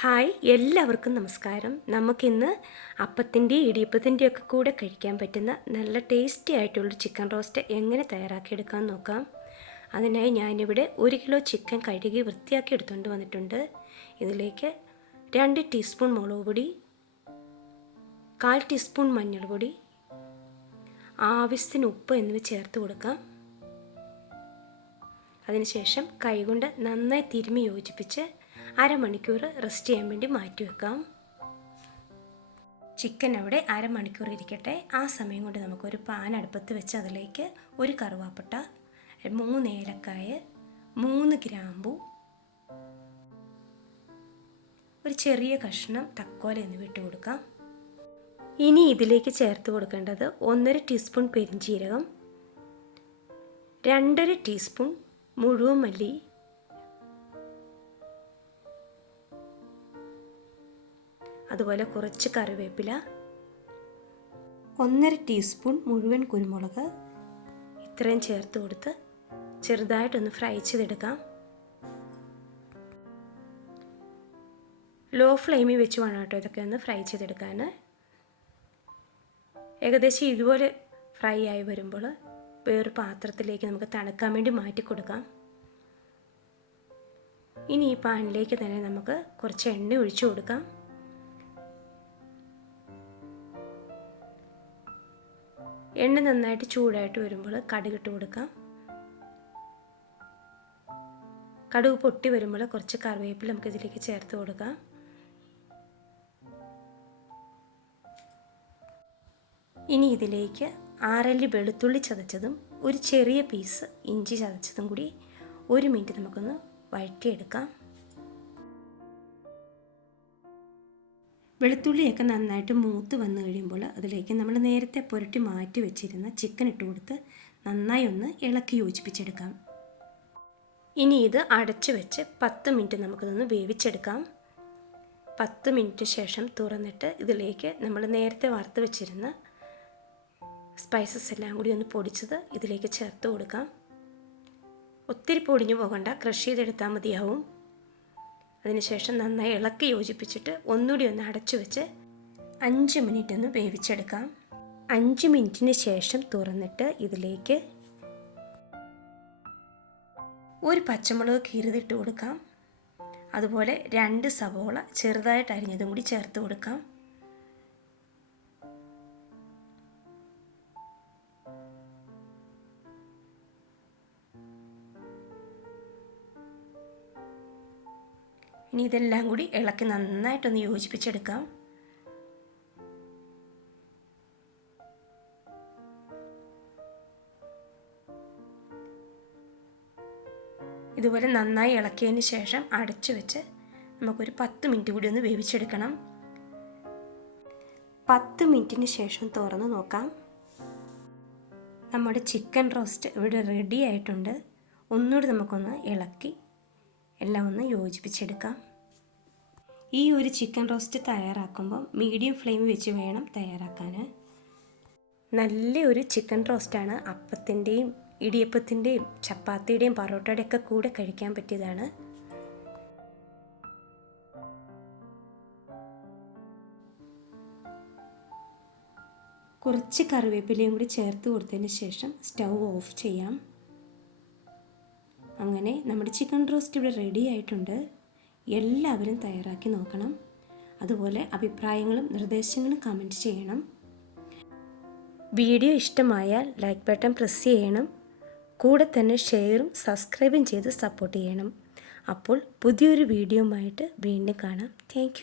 Hi എല്ലാവർക്കും നമസ്കാരം. നമുക്കിന്ന് അപ്പത്തിന്റെയും ഇടിയപ്പത്തിന്റെയും ഒക്കെ കൂടെ കഴിക്കാൻ പറ്റുന്ന നല്ല ടേസ്റ്റി ആയിട്ടുള്ള ചിക്കൻ റോസ്റ്റ് എങ്ങനെ തയ്യാറാക്കിയെടുക്കാൻ നോക്കാം. അതിനായി ഞാനിവിടെ ഒരു കിലോ ചിക്കൻ കഴുകി വൃത്തിയാക്കി എടുത്തുകൊണ്ട് വന്നിട്ടുണ്ട്. ഇതിലേക്ക് രണ്ട് ടീസ്പൂൺ മുളക് പൊടി കാൽ ടീസ്പൂൺ മഞ്ഞൾപ്പൊടി ആവശ്യത്തിന് ഉപ്പ് എന്നിവ ചേർത്ത് കൊടുക്കാം. അതിനുശേഷം കൈകൊണ്ട് നന്നായി തിരുമ്മി യോജിപ്പിച്ച് അരമണിക്കൂർ റെസ്റ്റ് ചെയ്യാൻ വേണ്ടി മാറ്റി വെക്കാം. ചിക്കൻ അവിടെ അരമണിക്കൂർ ഇരിക്കട്ടെ. ആ സമയം കൊണ്ട് നമുക്കൊരു പാൻ അടുപ്പത്ത് വെച്ച് അതിലേക്ക് ഒരു കറുവാപ്പട്ട മൂന്ന് ഏലക്കായ മൂന്ന് ഗ്രാമ്പു ഒരു ചെറിയ കഷ്ണം തക്കോല എന്നിവ ഇട്ട് കൊടുക്കാം. ഇനി ഇതിലേക്ക് ചേർത്ത് കൊടുക്കേണ്ടത് ഒന്നര ടീസ്പൂൺ പെരിഞ്ചീരകം രണ്ടര ടീസ്പൂൺ മുഴുവൻ മല്ലി അതുപോലെ കുറച്ച് കറിവേപ്പില. ഒന്നര ടീസ്പൂൺ മുഴുവൻ കുരുമുളക്. ഇത്രയും ചേർത്ത് കൊടുത്ത് ചെറുതായിട്ടൊന്ന് ഫ്രൈ ചെയ്തെടുക്കാം. ലോ ഫ്ലെയിമിൽ വെച്ച് വേണം കേട്ടോ ഇതൊക്കെ ഒന്ന് ഫ്രൈ ചെയ്തെടുക്കാൻ. ഏകദേശം ഇതുപോലെ ഫ്രൈ ആയി വരുമ്പോൾ വേറൊരു പാത്രത്തിലേക്ക് നമുക്ക് തണുക്കാൻ വേണ്ടി മാറ്റി കൊടുക്കാം. ഇനി ഈ പാനിലേക്ക് തന്നെ നമുക്ക് കുറച്ച് എണ്ണ ഒഴിച്ചു കൊടുക്കാം. എണ്ണ നന്നായിട്ട് ചൂടായിട്ട് വരുമ്പോൾ കടുക് ഇട്ട് കൊടുക്കാം. കടുക് പൊട്ടി വരുമ്പോൾ കുറച്ച് കറിവേപ്പില നമുക്ക് ഇതിലേക്ക് ചേർത്ത് കൊടുക്കാം. ഇനി ഇതിലേക്ക് ആറല്ലി വെളുത്തുള്ളി ചതച്ചതും ഒരു ചെറിയ പീസ് ഇഞ്ചി ചതച്ചതും കൂടി ഒരു മിനിറ്റ് നമുക്കൊന്ന് വഴറ്റിയെടുക്കാം. വെളുത്തുള്ളിയൊക്കെ നന്നായിട്ട് മൂത്ത് വന്നു കഴിയുമ്പോൾ അതിലേക്ക് നമ്മൾ നേരത്തെ പുരട്ടി മാറ്റി വെച്ചിരുന്ന ചിക്കൻ ഇട്ട് കൊടുത്ത് നന്നായി ഒന്ന് ഇളക്കി യോജിപ്പിച്ചെടുക്കാം. ഇനി ഇത് അടച്ചു വെച്ച് പത്ത് മിനിറ്റ് നമുക്കിതൊന്ന് വേവിച്ചെടുക്കാം. പത്ത് മിനിറ്റ് ശേഷം തുറന്നിട്ട് ഇതിലേക്ക് നമ്മൾ നേരത്തെ വറുത്ത് വെച്ചിരുന്ന സ്പൈസസ് എല്ലാം കൂടി ഒന്ന് പൊടിച്ചത് ഇതിലേക്ക് ചേർത്ത് കൊടുക്കാം. ഒത്തിരി പൊടിഞ്ഞു പോകണ്ട ക്രഷ് ചെയ്തെടുത്താൽ മതിയാവും. അതിനുശേഷം നന്നായി ഇളക്കി യോജിപ്പിച്ചിട്ട് ഒന്നുകൂടി ഒന്ന് അടച്ചു വെച്ച് അഞ്ച് മിനിറ്റ് ഒന്ന് വേവിച്ചെടുക്കാം. അഞ്ച് മിനിറ്റിന് ശേഷം തുറന്നിട്ട് ഇതിലേക്ക് ഒരു പച്ചമുളക് കീറിതിട്ട് കൊടുക്കാം. അതുപോലെ രണ്ട് സവോള ചെറുതായിട്ട് അരിഞ്ഞതും കൂടി ചേർത്ത് കൊടുക്കാം. ഇനി ഇതെല്ലാം കൂടി ഇളക്കി നന്നായിട്ടൊന്ന് യോജിപ്പിച്ചെടുക്കാം. ഇതുപോലെ നന്നായി ഇളക്കിയതിന് ശേഷം അടച്ചു വെച്ച് നമുക്കൊരു പത്ത് മിനിറ്റ് കൂടി ഒന്ന് വേവിച്ചെടുക്കണം. പത്ത് മിനിറ്റിന് ശേഷം തുറന്ന് നോക്കാം. നമ്മുടെ ചിക്കൻ റോസ്റ്റ് ഇവിടെ റെഡി ആയിട്ടുണ്ട്. ഒന്നുകൂടി നമുക്കൊന്ന് ഇളക്കി എല്ലാം ഒന്ന് യോജിപ്പിച്ചെടുക്കാം. ഈ ഒരു ചിക്കൻ റോസ്റ്റ് തയ്യാറാക്കുമ്പോൾ മീഡിയം ഫ്ലെയിം വെച്ച് വേണം തയ്യാറാക്കാൻ നല്ല ഒരു ചിക്കൻ റോസ്റ്റാണ് അപ്പത്തിന്റെയും ഇടിയപ്പത്തിന്റെയും ചപ്പാത്തിയുടെയും പൊറോട്ടയുടെയൊക്കെ കൂടെ കഴിക്കാൻ പറ്റിയതാണ്. കുറച്ച് കറിവേപ്പിലയും കൂടി ചേർത്ത് കൊടുത്തതിന് ശേഷം സ്റ്റൗ ഓഫ് ചെയ്യാം. അങ്ങനെ നമ്മുടെ ചിക്കൻ റോസ്റ്റ് ഇവിടെ റെഡി ആയിട്ടുണ്ട്. എല്ലാവരും തയ്യാറാക്കി നോക്കണം. അതുപോലെ അഭിപ്രായങ്ങളും നിർദ്ദേശങ്ങളും കമന്റ് ചെയ്യണം. വീഡിയോ ഇഷ്ടമായാൽ ലൈക്ക് ബട്ടൺ പ്രസ് ചെയ്യണം. കൂടെ തന്നെ ഷെയറും സബ്സ്ക്രൈബും ചെയ്ത് സപ്പോർട്ട് ചെയ്യണം. അപ്പോൾ പുതിയൊരു വീഡിയോ ആയിട്ട് വീണ്ടും കാണാം. താങ്ക്